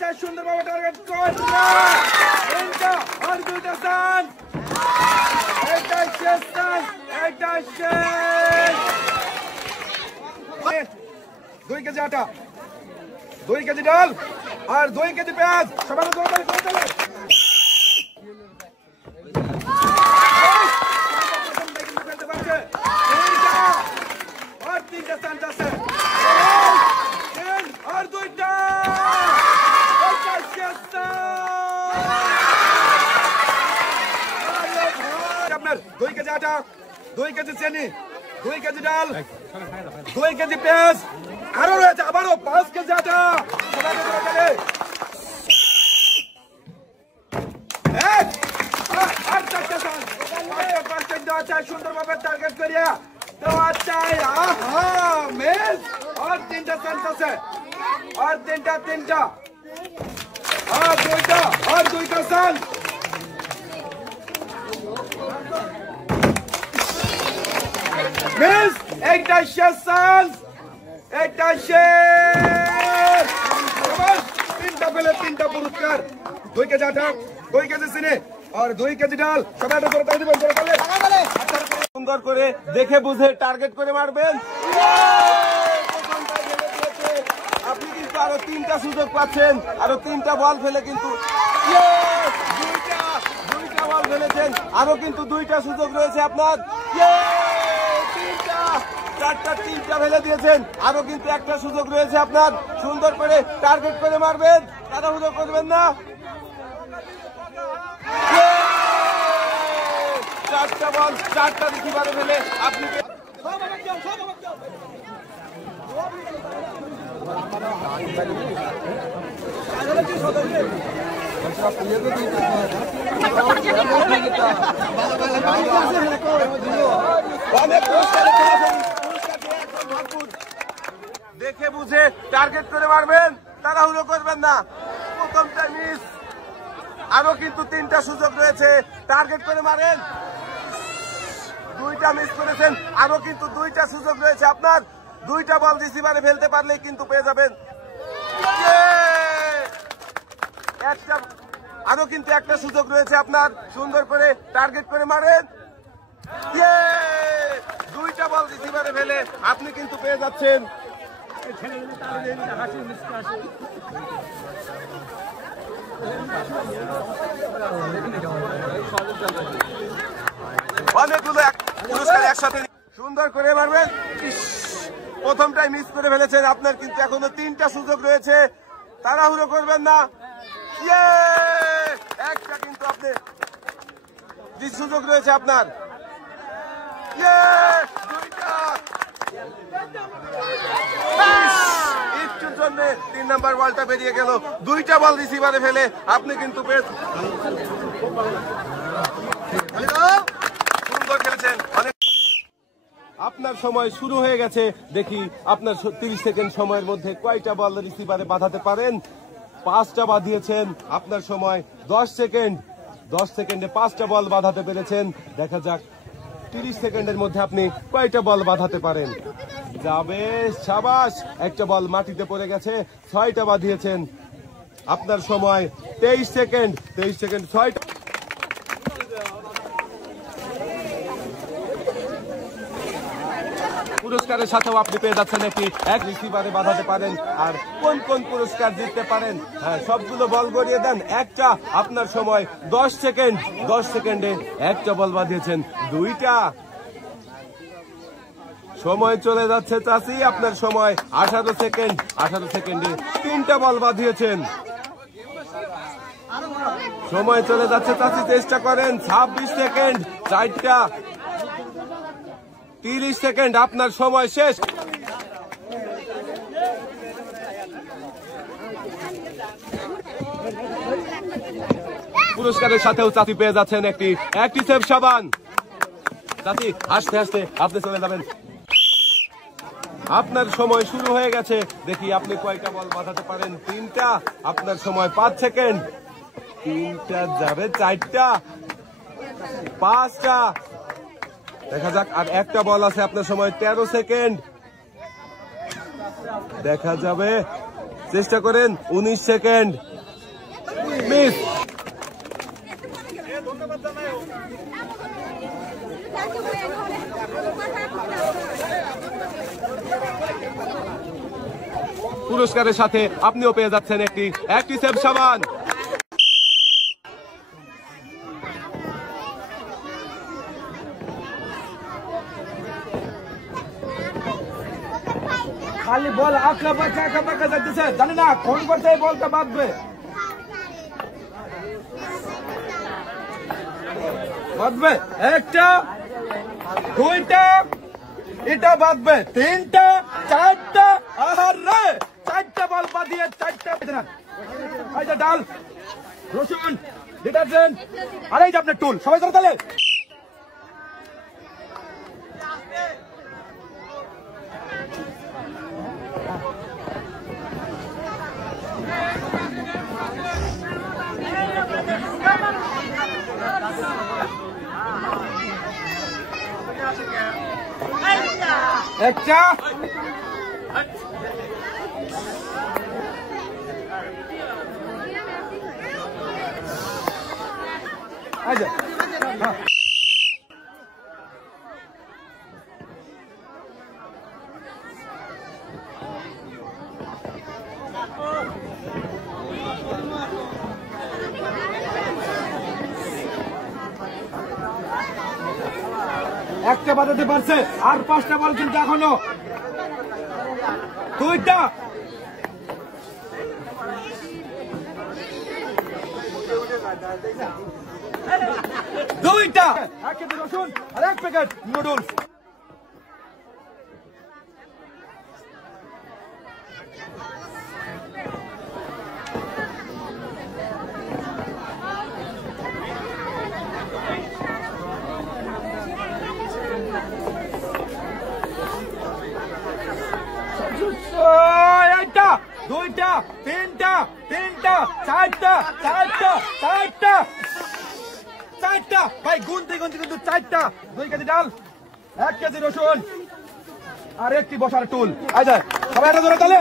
চাই সুন্দরভাবে টার্গেট আর দুইটা চান এটাই শেষ চান এটাই শেষ 2 কেজি আটা 2 কেজি ডাল আর 2 কেজি পেঁয়াজ সবাই আর 3টা চান আছে আর 2টা আপনার 2 কেজি আটা 2 কেজি চিনি 2 কেজি ডাল 2 কেজি পেঁয়াজ আরো রয়েছে আবারও 5 কেজি আটা সুন্দরভাবে টার্গেট করিয়া দেওয়া চাই আর 3টা চান্স আছে আর 3টা আর 2টা চান্স মিস একটা শেষ চান্স একটা শেষ 3টা পেলে 3টা পুরস্কার 2 কেজি আটা 2 কেজি চিনি আর 2 কেজি ডাল সবাই সুন্দর করে দেখে বুঝে টার্গেট করে মারবেন আপনি কিন্তু আরো 3টা সুযোগ পাচ্ছেন আরো 3টা বল ফেলে কিন্তু 2টা বল ফেলেছেন আরো কিন্তু 2টা সুযোগ রয়েছে আপনার 3টা ফেলে দিয়েছেন আরো কিন্তু একটা সুযোগ রয়েছে আপনার সুন্দর করে টার্গেট করে মারবেন তাড়াহুড়ো করবেন না 4টা বল 4টা রিসিভারে ফেলে আপনি দেখে বুঝে টার্গেট করে মারবেন তাড়াহুড়ো করবেন না প্রথমটা মিস আরো কিন্তু 3টা সুযোগ রয়েছে টার্গেট করে মারেন 2টা মিস করেছেন আরো কিন্তু 2টা সুযোগ রয়েছে আপনার 2টা বল রিসিভারে ফেলতে পারলেই কিন্তু পেয়ে যাবেন আরো কিন্তু একটা সুযোগ রয়েছে আপনার সুন্দর করে টার্গেট করে মারেন 2টা বল রিসিভারে ফেলে আপনি কিন্তু পেয়ে যাচ্ছেন অনেকগুলো পুরস্কার একসাথে সুন্দর করে মারবেন প্রথমটাই মিস করে ফেলেছেন আপনার কিন্তু এখনো 3টা সুযোগ রয়েছে তাড়াহুড়ো করবেন না একটা কিন্তু আপনি সুযোগ রয়েছে আপনার একটুর জন্য 3 নম্বর বলটা বেরিয়ে গেল 2টা বল রিসিভারে ফেলে আপনি কিন্তু সুন্দর খেলেছেন অনেক আপনার সময় শুরু হয়ে গেছে দেখি আপনার 30 সেকেন্ড সময়ের মধ্যে কয়টা বল রিসিভারে বাঁধাতে পারেন 5টা বাঁধিয়েছেন আপনার সময় 10 সেকেন্ডে 5টা বল বাঁধাতে পেরেছেন দেখা যাক 30 সেকেন্ডের মধ্যে আপনি কয়টা বল বাঁধাতে পারেন যাবে শাবাশ একটা বল মাটিতে পড়ে গেছে 6টা বাঁধিয়েছেন আপনার সময় 23 সেকেন্ড 6টা পুরস্কারের সাথেও আপনি পেয়ে যাচ্ছেন এক রিসিভারে বাঁধাতে পারেন আর কোন কোন পুরস্কার জিততে পারেন হ্যাঁ সবগুলো বল গড়িয়ে দেন একটা আপনার সময় 10 সেকেন্ডে একটা বল বাঁধিয়েছেন 2টা সময় চলে যাচ্ছে চাচি আপনার সময় 18 সেকেন্ডে 3টা বল বাঁধিয়েছেন সময় চলে যাচ্ছে চাচি চেষ্টা করেন 26 সেকেন্ড 4টা 30 সেকেন্ড আপনার সময় শেষ পুরস্কারের সাথেও চাচি পেয়ে যাচ্ছেন একটি অ্যাক্টিসেভ সাবান চাচি আস্তে আস্তে আপনি চলে যাবেন আপনার সময় শুরু হয়ে গেছে দেখি আপনি কয়টা বল বাঁধাতে পারেন 3টা আপনার সময় 5 সেকেন্ড 3টা যাবে 4টা 5টা দেখা যাক আর একটা বল আছে আপনার সময় 13 সেকেন্ড দেখা যাবে চেষ্টা করেন, 19 সেকেন্ড। মিস। পুরস্কারের সাথে আপনিও পেয়ে যাচ্ছেন একটি অ্যাক্টিসেভ সাবান। খালি বল আঁকা বাঁকা যাচ্ছে, জানি না কোন করতে এই বলটা বাঁধবে। বাঁধবে একটা, দুইটা, এটা বাঁধবে তিনটা, চারটা। আরে চারটা বল বাঁধিয়ে চারটা ডাল, রসুন, ডিটারজেন্ট, আর এই যে আপনার টুল। সবাই ধরো তাহলে। একটা, একটা বাজাতে পারছে, আর 5টা বল কিন্তু এখনো। দুইটা, দুইটা, 1 কেজি রসুন আর 1 প্যাকেট নুডলস। একটা, দুইটা, তিনটা, চারটা, ভাই গুনতে কিন্তু 4টা। 2 কেজি ডাল, 1 কেজি রসুন আর একটি বসার টুল। আচ্ছা সবাই এটা ধরে তাহলে।